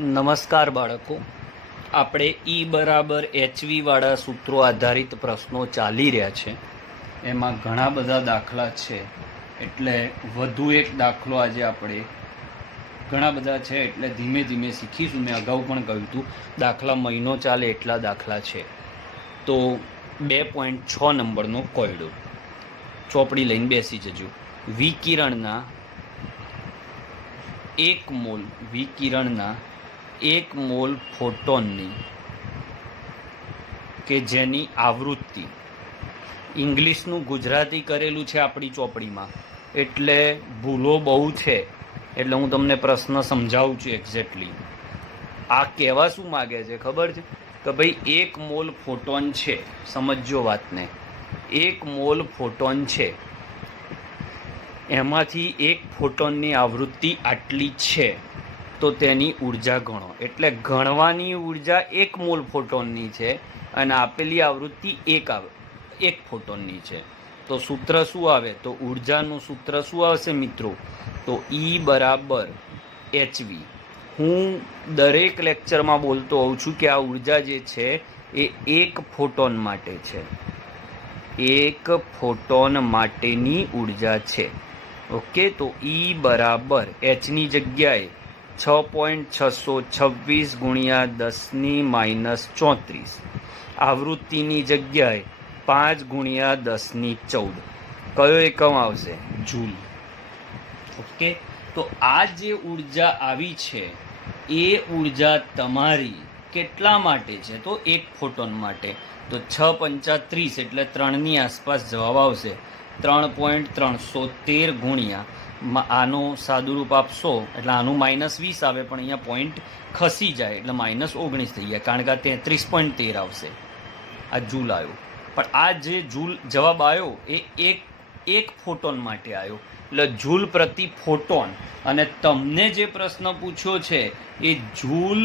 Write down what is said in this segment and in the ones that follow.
નમસ્કાર બાળકો, આપણે ઈ બરાબર એચવી વાળા સૂત્રો આધારિત પ્રશ્નો ચાલી રહ્યા છે. એમાં ઘણા બધા દાખલા છે, એટલે વધુ એક દાખલો આજે આપણે ઘણા બધા છે એટલે ધીમે ધીમે શીખીશું. મેં અગાઉ પણ કહ્યું હતું દાખલા મહિનો ચાલે એટલા દાખલા છે. તો 2.6 નંબરનો કોયડો ચોપડી લઈને બેસી જજો. વિકિરણના એક મોલ ફોટોનની કે જેની આવૃત્તિ, ઇંગ્લિશનું ગુજરાતી કરેલું છે આપણી ચોપડીમાં એટલે ભૂલો બહુ છે, એટલે હું તમને પ્રશ્ન સમજાવું છું એક્ઝેક્ટલી. આ કહેવા શું માગે છે ખબર છે કે ભાઈ એક મોલ ફોટોન છે, સમજજો વાતને. એક મોલ ફોટોન છે, એમાંથી એક ફોટોનની આવૃત્તિ આટલી છે, તો તેની ઉર્જા ગણો. એટલે ગણવાની ઉર્જા એક મોલ ફોટોનની છે અને આપેલી આવૃત્તિ એક ફોટોનની છે. તો સૂત્ર શું આવે? તો ઉર્જાનું સૂત્ર શું આવશે મિત્રો? તો ઈ બરાબર એચવી. હું દરેક લેક્ચરમાં બોલતો હોઉં છું કે આ ઉર્જા જે છે એ એક ફોટોન માટે છે, એક ફોટોન માટેની ઉર્જા છે. ઓકે, તો ઈ બરાબર એચની જગ્યાએ 6.626 ગુણ્યા 10⁻34, આવૃત્તિની જગ્યાએ 5 ગુણ્યા 10⁻14. કયો એકમ આવશે? જૂલ. ઓકે, તો આ જે ઉર્જા આવી છે એ ઉર્જા તમારી કેટલા માટે છે? તો એક ફોટોન માટે. તો 6×5 એટલે 3ની આસપાસ જવાબ આવશે. 3.313 ગુણ્યા આનો સાદુરૂપ આપશો એટલે આનું -20 આવે, પણ અહીંયા પોઈન્ટ ખસી જાય એટલે -19 થઈ જાય, કારણ કે આ 33.13 આવશે. આ જૂલ આવ્યો. પણ આ જે જૂલ જવાબ આવ્યો એ એક ફોટોન માટે આવ્યો, એટલે જૂલ પ્રતિ ફોટોન. અને તમને જે પ્રશ્ન પૂછ્યો છે એ જૂલ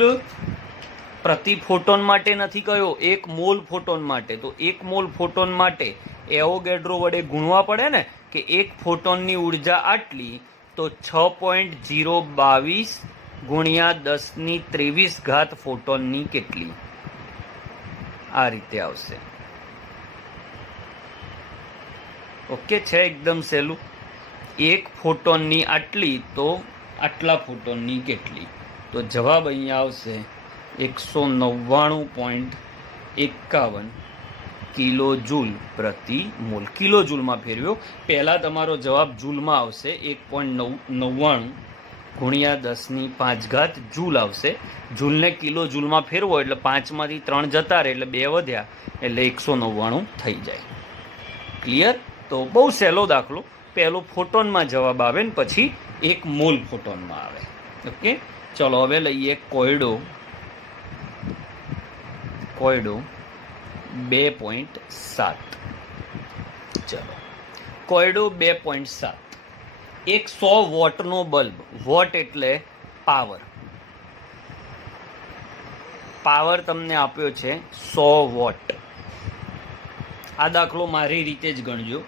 પ્રતિ ફોટોન માટે નથી કહ્યો, એક મોલ ફોટોન માટે. તો એક મોલ ફોટોન માટે એવોગેડ્રો વડે ગુણવા પડે ને, કે એક ફોટોનની ઉર્જા આટલી, તો 6.022 ગુણ્યા 10⁻23 ફોટોનની કેટલી? આ રીતે આવશે. ઓકે, છે એકદમ સહેલું. એક ફોટોનની આટલી, તો આટલા ફોટોનની કેટલી? તો જવાબ અહીંયા આવશે 199.51 કિલો જૂલ પ્રતિ મોલ. કિલો જૂલમાં ફેરવ્યો. પહેલાં તમારો જવાબ જૂલમાં આવશે, 1.99 ગુણ્યા 10⁵ જૂલ આવશે. જૂલને કિલો જૂલમાં ફેરવો એટલે 5માંથી 3 જતા રહે એટલે 2 વધ્યા, એટલે 199 થઈ જાય. ક્લિયર? તો બહુ સહેલો દાખલો. પહેલો ફોટોનમાં જવાબ આવે ને પછી એક મોલ ફોટોનમાં આવે. ઓકે, ચલો હવે લઈએ કોયડો 2.7. ચલો, કોયડો 2.7. એક 100 વોટનો બલ્બ, વોટ એટલે પાવર, પાવર તમને આપ્યો છે 100 વોટ. આ દાખલો મારી રીતે જ ગણજો.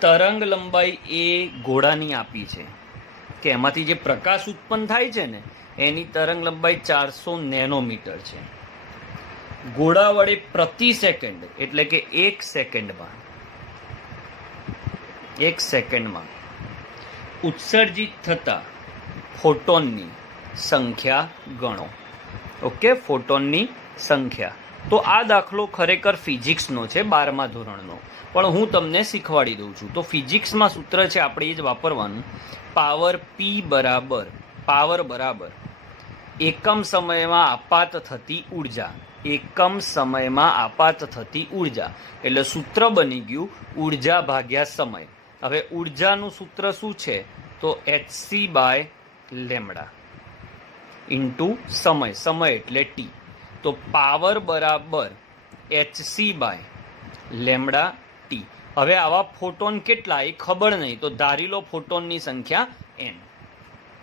તરંગ લંબાઈ એ ઘોડાની આપી છે કે એમાંથી જે પ્રકાશ ઉત્પન્ન થાય છે ને એની તરંગ લંબાઈ 400 નેનોમીટર છે. ઘોડા વડે પ્રતિ સેકન્ડ એટલે કે એક સેકન્ડમાં ઉત્સર્જિત થતા ફોટોનની સંખ્યા ગણો. ઓકે, ફોટોનની સંખ્યા. તો આ દાખલો ખરેખર ફિઝિક્સનો છે, 12મા ધોરણનો, પણ હું તમને શીખવાડી દઉં છું. તો ફિઝિક્સમાં સૂત્ર છે આપણે એ જ વાપરવાનું. પાવર બરાબર એકમ સમયમાં આપાત થતી ઉર્જા. એકમ સમયમાં આપાત થતી ઉર્જા એટલે સૂત્ર બની ગયું ઉર્જા ભાગ્યા સમય. હવે ઉર્જાનું સૂત્ર શું છે? તો hc/λ ઇન્ટુ સમય. સમય એટલે t. તો પાવર બરાબર hc/λ t. હવે આવા ફોટોન કેટલા એ ખબર નહીં, તો ધારી લો ફોટોનની સંખ્યા n.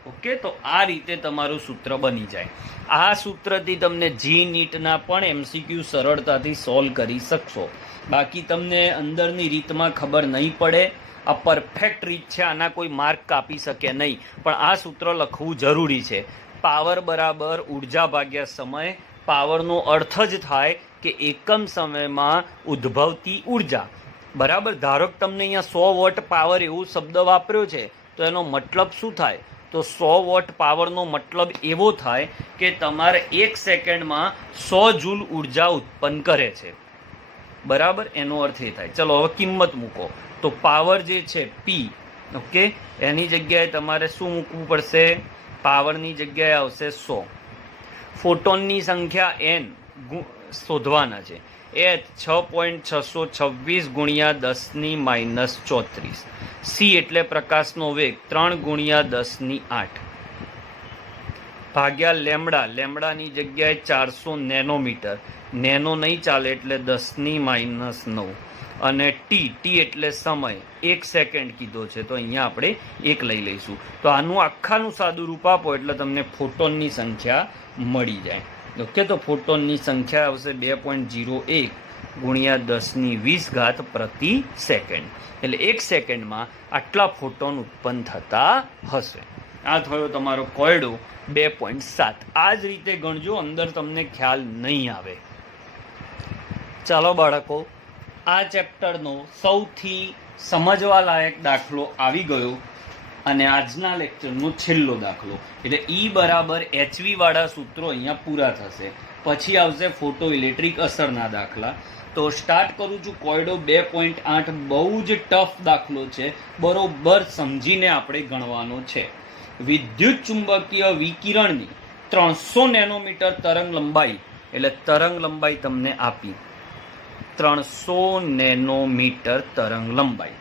ઓકે, તો આ રીતે તમારું સૂત્ર બની જાય. આ સૂત્રથી તમને જી નીટના પણ એમસીક્યુ સરળતાથી સોલ્વ કરી શકશો. બાકી તમને અંદરની રીતમાં ખબર નહીં પડે આ પરફેક્ટ રીત છે, આના કોઈ માર્ક કાપી શકે નહીં, પણ આ સૂત્ર લખવું જરૂરી છે. પાવર બરાબર ઉર્જા ભાગ્યા સમય. પાવરનો અર્થ જ થાય કે એકમ સમયમાં ઉદ્ભવતી ઉર્જા. બરાબર. ધારો કે તમને અહીંયા 100 વોટ પાવર એવું શબ્દ વાપર્યો છે, તો એનો મતલબ શું થાય? તો 100 વોટ પાવરનો મતલબ એવો થાય કે તમારે 1 સેકન્ડમાં 100 જૂલ ઉર્જા ઉત્પન્ન કરે છે. બરાબર, એનો અર્થ એ થાય. ચલો હવે કિંમત મૂકો. તો પાવર જે છે પી, ઓકે, એની જગ્યાએ તમારે શું મૂકવું પડશે? પાવરની જગ્યાએ આવશે 100. ફોટોનની સંખ્યા એન શોધવાના છે. એ 6.626 ગુણ્યા 10⁻34. સી એટલે પ્રકાશનો વેગ 3 ગુણ્યા 10⁸ ભાગ્યા લેમડા. લેમડાની જગ્યાએ 400 નેનોમીટર. નેનો નહીં ચાલે એટલે 10⁻9. અને ટી એટલે સમય, 1 સેકન્ડ કીધો છે, તો અહીંયા આપણે 1 લઈ લઈશું. તો આનું આખાનું સાદું રૂપ આપો એટલે તમને ફોટોનની સંખ્યા મળી જાય. ઓકે, તો ફોટોનની સંખ્યા આવશે 2.01 ગુણ્યા 10⁻20 પ્રતિ સેકન્ડ. એટલે 1 સેકન્ડમાં આટલા ફોટોન ઉત્પન્ન થતા હશે. આ થયો તમારો કોયડો 2.7. આ જ રીતે ગણજો, અંદર તમને ખ્યાલ નહીં આવે. ચાલો બાળકો, આ ચેપ્ટરનો સૌથી સમજવા લાયક દાખલો આવી ગયો અને આજના લેક્ચરનો છેલ્લો દાખલો. એટલે ઈ બરાબર HV વાળા સૂત્રો અહીંયા પૂરા થશે. પછી આવશે ફોટો ઇલેક્ટ્રિક અસરના દાખલા. તો સ્ટાર્ટ કરું છું. કોયડો 2.8 બહુ જ ટફ દાખલો છે, બરોબર સમજીને આપણે ગણવાનો છે. વિદ્યુત ચુંબકીય વિકિરણની 300 નેનોમીટર તરંગ લંબાઈ, એટલે તરંગ લંબાઈ તમને આપી 300 નેનોમીટર તરંગ લંબાઈ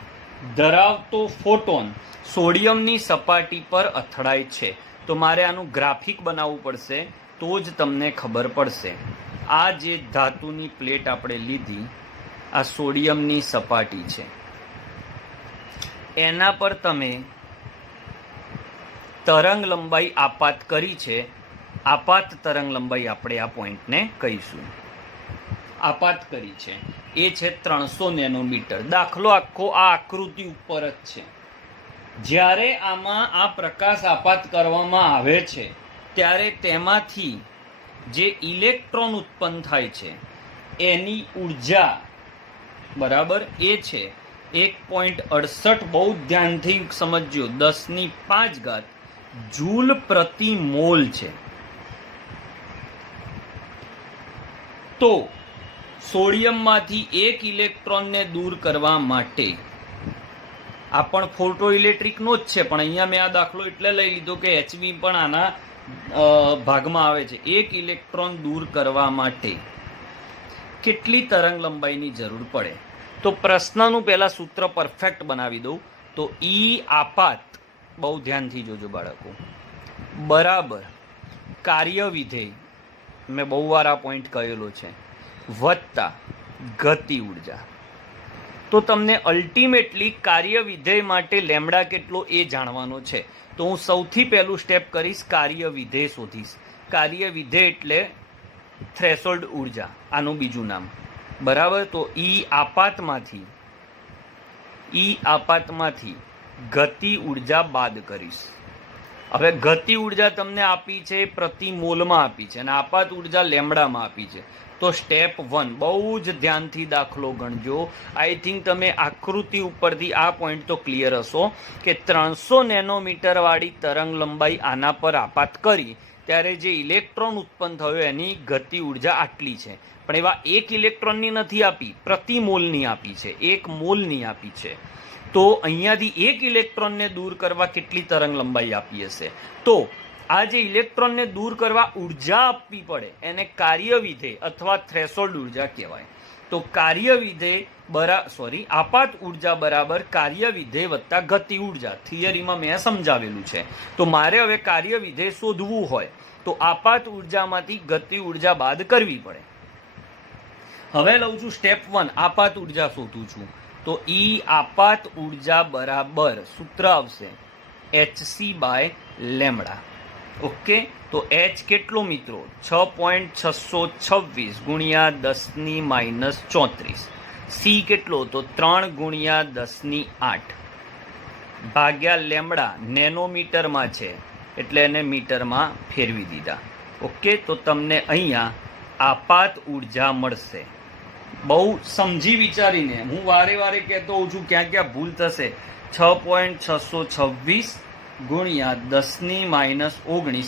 ધરાવતો ફોટોન સોડિયમની સપાટી પર અથડાય છે. તો મારે આનું ગ્રાફિક બનાવવું પડશે, તો જ તમને ખબર પડશે. આ જે ધાતુની પ્લેટ આપણે લીધી, આ સોડિયમની સપાટી છે, એના પર તમે તરંગ લંબાઈ આપાત કરી છે. આપાત તરંગ લંબાઈ આપણે આ પોઈન્ટને કહીશું. આપાત કરી છે એ છે 300 નેનોમીટર. દાખલો આખો આ આકૃતિ ઉપર જ છે. જ્યારે આમાં આ પ્રકાશ આપાત કરવામાં આવે છે ત્યારે તેમાંથી જે ઇલેક્ટ્રોન ઉત્પન્ન થાય છે એની ઉર્જા બરાબર એ છે 1.68. બહુ ધ્યાનથી સમજજો, 10⁵ જૂલ પ્રતિ મોલ છે. તો સોડિયમમાંથી 1 ઇલેક્ટ્રોનને દૂર કરવા માટે, આ પણ ફોટો ઇલેક્ટ્રિકનો જ છે, પણ અહીંયા મેં આ દાખલો એટલે લઈ લીધો કે HV પણ આના ભાગમાં આવે છે. 1 ઇલેક્ટ્રોન દૂર કરવા માટે કેટલી તરંગ લંબાઈની જરૂર પડે? તો પ્રશ્નનું પહેલા સૂત્ર પરફેક્ટ બનાવી દઉં. તો ઈ આપાત, બહુ ધ્યાનથી જોજો બાળકો, બરાબર કાર્ય વિધેય, મેં બહુ વાર આ પોઈન્ટ કહેલો છે, વત્તા ગતિ ઉર્જા. તો તમને અલ્ટિમેટલી કાર્ય વિધેય માટે લેમડા કેટલો એ જાણવાનો છે. તો હું સૌથી પહેલું સ્ટેપ કરીશ, કાર્ય વિધેય શોધીશ. કાર્ય વિધેય એટલે થ્રેશોલ્ડ ઉર્જા, આનું બીજું નામ. બરાબર. તો ઈ આપાતમાંથી ગતિ ઉર્જા બાદ કરીશ. હવે ગતિ ઉર્જા તમને આપી છે પ્રતિ મોલમાં આપી છે, અને આપાત ઉર્જા લેમડામાં આપી છે. તો સ્ટેપ 1 બહુ જ ધ્યાનથી દાખલો ગણજો. આઈ થિંક તમે આકૃતિ ઉપરથી આ પોઈન્ટ તો ક્લિયર હશો કે 300 નેનોમીટર વાળી તરંગ લંબાઈ આના પર આપાત કરી ત્યારે જે ઇલેક્ટ્રોન ઉત્પન્ન થયો એની ગતિ ઉર્જા આટલી છે. પણ એવા 1 ઇલેક્ટ્રોનની નથી આપી, પ્રતિ મોલની આપી છે, 1 મોલની આપી છે. તો અહીંયાથી 1 ઇલેક્ટ્રોનને દૂર કરવા કેટલી તરંગ લંબાઈ આપી હશે? તો આ જે ઇલેક્ટ્રોનને દૂર કરવા ઉર્જા આપવી પડે એને કાર્ય વિધેય અથવા થ્રેશોલ્ડ ઉર્જા કહેવાય. તો કાર્ય વિધેય આપાત ઉર્જા બરાબર કાર્ય વિધેય વત્તા ગતિ ઉર્જા. થિયરીમાં મેં સમજાવેલું છે. તો મારે હવે કાર્ય વિધેય શોધવું હોય તો આપાત ઉર્જામાંથી ગતિ ઉર્જા બાદ કરવી પડે. હવે લઉં છું સ્ટેપ 1, આપાત ઉર્જા શોધું છું. તો ઈ આપાત ઉર્જા બરાબર સૂત્ર આવશે hc/લેમડા. ઓકે. તો h કેટલો મિત્રો? 6.626 ગુણ્યા 10⁻34. c કેટલો? તો 3 ગુણ્યા 10⁸ ભાગ્યા લેમડા નેનોમીટરમાં છે એટલે એને મીટરમાં ફેરવી દીધા. ઓકે, તો તમને અહીંયા આપાત ઉર્જા મળશે. બહુ સમજી વિચારીને, હું વારે વારે કહેતો હોઉં છું ક્યાં ક્યાં ભૂલ થશે. 6.626 ગુણ્યા 10⁻19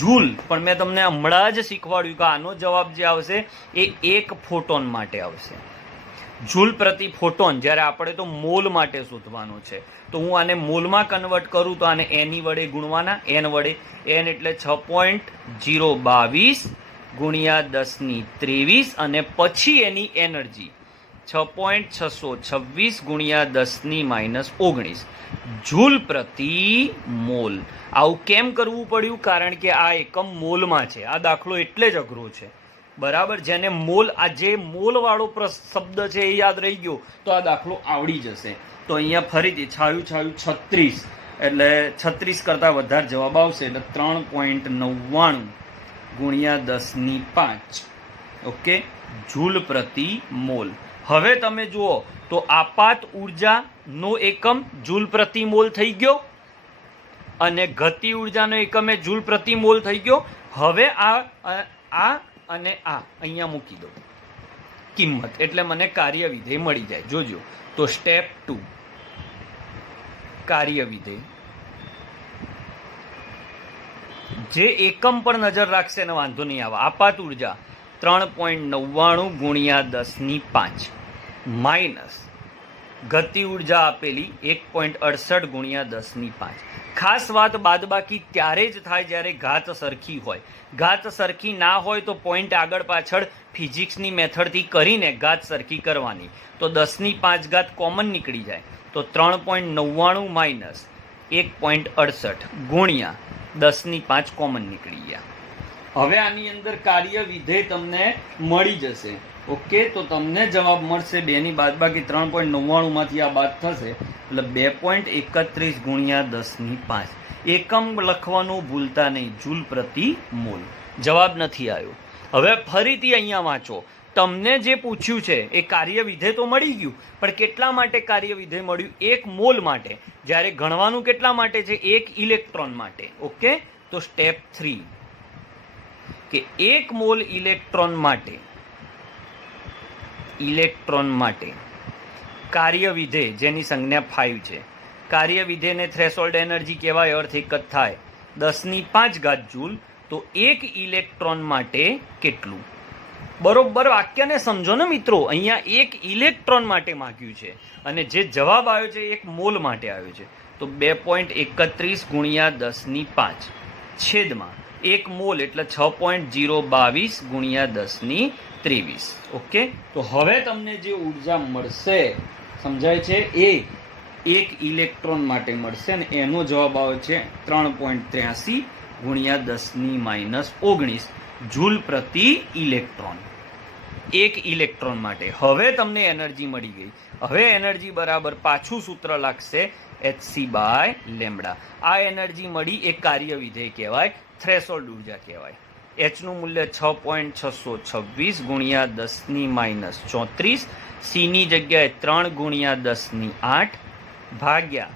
જૂલ. પણ મેં તમને હમણાં જ શીખવાડ્યું કે આનો જવાબ જે આવશે એ 1 ફોટોન માટે આવશે. જૂલ પ્રતિ ફોટોન, જ્યારે આપણે તો મોલ માટે શોધવાનું છે. તો હું આને મોલમાં કન્વર્ટ કરું તો આને એની વડે ગુણવાના, એન વડે. એન એટલે 6.022 ગુણ્યા 10⁻23 અને પછી એની એનર્જી 6.626 ગુણ્યા 10⁻19 જૂલ પ્રતિ મોલ. આવું કેમ કરવું પડ્યું? કારણ કે આ એકમ મોલમાં છે. આ દાખલો એટલે જ અઘરો છે, બરાબર. જેને મોલ, આ જે મોલ વાળો શબ્દ છે એ યાદ રહી ગયો તો આ દાખલો આવડી જશે. તો અહીંયા ફરીથી છાયું 36 એટલે 36 કરતાં વધારે જવાબ આવશે. એટલે 3.99 ગુણ્યા 10⁵. ઓકે, જૂલ પ્રતિ મોલ. હવે તમે જુઓ તો આપાત ઉર્જાનો એકમ જૂલ પ્રતિ મોલ થઈ ગયો અને ગતિ ઉર્જાનો એકમ એ જૂલ પ્રતિ મોલ થઈ ગયો. હવે આ અને આ અહીંયા મૂકી દો કિંમત, એટલે મને કાર્ય વિધેય મળી જાય. જોજો તો સ્ટેપ 2, કાર્ય વિધેય. જે એકમ પર નજર રાખશે એને વાંધો નહીં આવે. આપાત ઉર્જા 3.99 ગુણ્યા 10⁵ માઇનસ ગતિ ઉર્જા આપેલી 1.68 ગુણ્યા 10⁵. ખાસ વાત, બાદબાકી ત્યારે જ થાય જ્યારે ઘાત સરખી હોય. ઘાત સરખી ના હોય તો પોઈન્ટ આગળ પાછળ ફિઝિક્સની મેથડથી કરીને ઘાત સરખી કરવાની. તો 10⁵ કોમન નીકળી જાય. તો 3.99 માઇનસ 1.68 ગુણ્યા 10⁵ કોમન નીકળી ગયા. હવે આની અંદર કાર્ય વિધેય તમને મળી જશે. ઓકે, તો તમને જવાબ મળશે 2 ની બાદબાકી 3.99 માંથી આ બાદ થશે એટલે 2.31 ગુણ્યા 10⁵. એકમ લખવાનું ભૂલતા નહીં, જૂલ પ્રતિ મોલ. જવાબ નથી આવ્યો. હવે ફરીથી અહીંયા વાંચો. તમને જે પૂછ્યું છે એ કાર્ય વિધેય તો મળી ગયું, પણ કેટલા માટે કાર્ય વિધેય મળ્યું? 1 મોલ માટે. જ્યારે ગણવાનું કેટલા માટે છે? 1 ઇલેક્ટ્રોન માટે. ઓકે, તો સ્ટેપ 3 કે 1 મોલ ઇલેક્ટ્રોન માટે કાર્ય વિધેય જેની સંજ્ઞા 5 છે. કાર્ય વિધેયને થ્રેશોલ્ડ એનર્જી કહેવાય. અર્થ એક જ થાય 10⁵ જૂલ. તો 1 ઇલેક્ટ્રોન માટે કેટલું? બરોબર વાક્યને સમજો ને મિત્રો. અહીંયા 1 ઇલેક્ટ્રોન માટે માંગ્યું છે અને જે જવાબ આવ્યો છે 1 મોલ માટે આવ્યો છે. તો 2.31 ગુણ્યા 10⁵ છેદમાં 1 મોલ એટલે 6.022 ગુણ્યા 10⁻23. ઓકે, તો હવે તમને જે ઉર્જા મળશે, સમજાય છે, એ 1 ઇલેક્ટ્રોન માટે મળશે અને એનો જવાબ આવે છે 3.83 ગુણ્યા 10⁻19 જૂલ પ્રતિ ઇલેક્ટ્રોન. 1 ઇલેક્ટ્રોન માટે. હવે તમને એનર્જી મળી ગઈ. હવે એનર્જી બરાબર પાછું સૂત્ર લાગશે hc/λ. આ એનર્જી મળી એ કાર્ય વિધેય કહેવાય, થ્રેશોલ્ડ ઉર્જા કહેવાય. h નું મૂલ્ય 6.626 ગુણ્યા 10⁻34. c ની જગ્યાએ 3 ગુણ્યા 10⁸ ભાગ્યા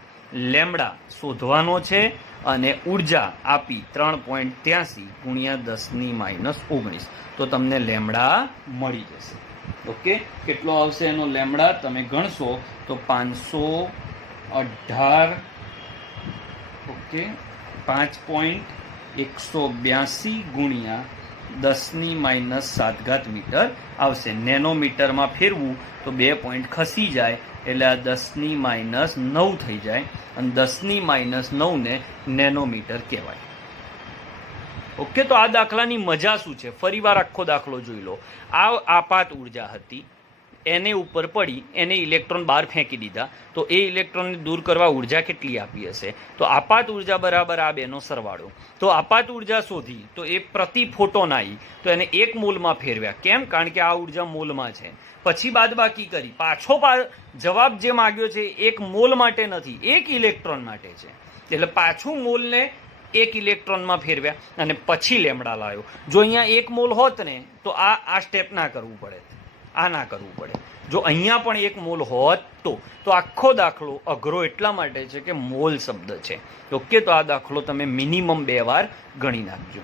લેમ્ડા શોધવાનો છે અને ઉર્જા આપી 3.83 ગુણ્યા 10⁻19. તો તમને લેમ્ડા મળી જશે. ઓકે, કેટલો આવશે એનો લેમ્ડા તમે ગણશો તો 518. ઓકે, 5.182 ગુણ્યા 10⁻7 મીટર આવશે. નેનોમીટરમાં ફેરવું તો 2 પોઈન્ટ ખસી જાય એટલે આ 10⁻9 થઈ જાય અને 10⁻9 ને નેનોમીટર કહેવાય. ઓકે, તો આ દાખલાની મજા શું છે? ફરી વાર આખો દાખલો જોઈ લો. આ આપાત ઉર્જા હતી, એને ઉપર પડી, એને ઇલેક્ટ્રોન બહાર ફેંકી દીધા. તો એ ઇલેક્ટ્રોનને દૂર કરવા ઉર્જા કેટલી આપી હશે? તો આપાત ઉર્જા બરાબર આ બેનો સરવાળો. તો આપાત ઉર્જા શોધી તો એ પ્રતિ ફોટોન આવી, તો એને 1 મોલમાં ફેરવ્યા. કેમ? કારણ કે આ ઉર્જા મોલમાં છે. પછી બાદબાકી કરી. પાછો જવાબ જે માગ્યો છે 1 મોલ માટે નથી, 1 ઇલેક્ટ્રોન માટે છે. એટલે પાછું મોલને 1 ઇલેક્ટ્રોનમાં ફેરવ્યા અને પછી લેમ્ડા લાવ્યો. જો અહીંયા 1 મોલ હોત ને તો આ સ્ટેપ ના કરવું પડે, આ ના કરવું પડે. જો અહીંયા પણ 1 મોલ હોત તો આખો દાખલો અઘરો એટલા માટે છે કે મોલ શબ્દ છે. ઓકે, તો આ દાખલો તમે મિનિમમ 2 વાર ગણી નાખજો.